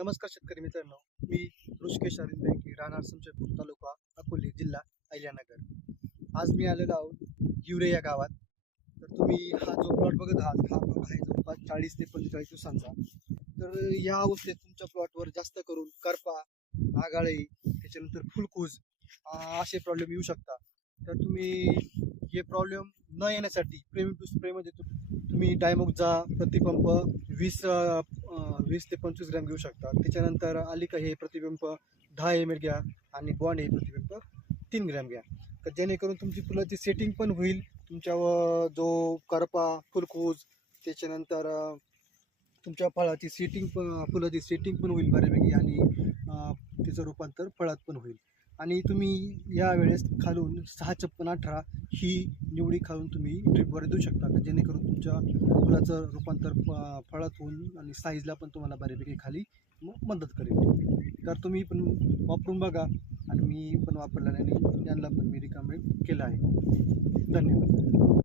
नमस्कार शेतकरी मित्रांनो, मी ऋषिकेश अरविंद बेनके, राहणार समशेरपूर, तालुका अकोले, जिल्हा अहिल्यानगर. आज मी आलेलो आहोत हिवरे या गावात. तर तुम्ही हा जो प्लॉट बघत आहात, हा प्लॉट आहे जवळपास 40 ते 45 दिवसांचा. तर या अवस्थेत तुमच्या प्लॉटवर जास्त करून करपा, आगाळी, त्याच्यानंतर फुलकूज असे प्रॉब्लेम येऊ शकतात. तर तुम्ही हे प्रॉब्लेम न येण्यासाठी प्रिव्हेंटिव्ह स्प्रेमध्ये तुम्ही डायमोक्झा प्रतिपंप 20 ते 25 ग्रॅम घेऊ शकता. त्याच्यानंतर आलिका हे प्रतिबिंब 10 ml घ्या आणि बॉन्ड हे प्रतिबिंब 3 ग्रॅम घ्या. तर जेणेकरून तुमची फुलाची सेटिंग पण होईल, तुमच्यावर जो करपा, फुलकूज, त्याच्यानंतर तुमच्या फळाची सेटिंग पण, फुलाची सेटिंग पण होईल बऱ्यापैकी आणि त्याचं रूपांतर फळात पण होईल. आणि तुम्ही यावेळेस खालून 65618 ही निवडी खालून तुम्ही ड्रिपवर देऊ शकता, जेणेकरून तुमच्या फुलाचं रूपांतर फळात होऊन आणि साईजला पण तुम्हाला बऱ्यापैकी खाली मदत करेल. तर तुम्ही पण वापरून बघा आणि मी पण वापरल्याने यांना पण मी रिकमेंड केलं आहे. धन्यवाद.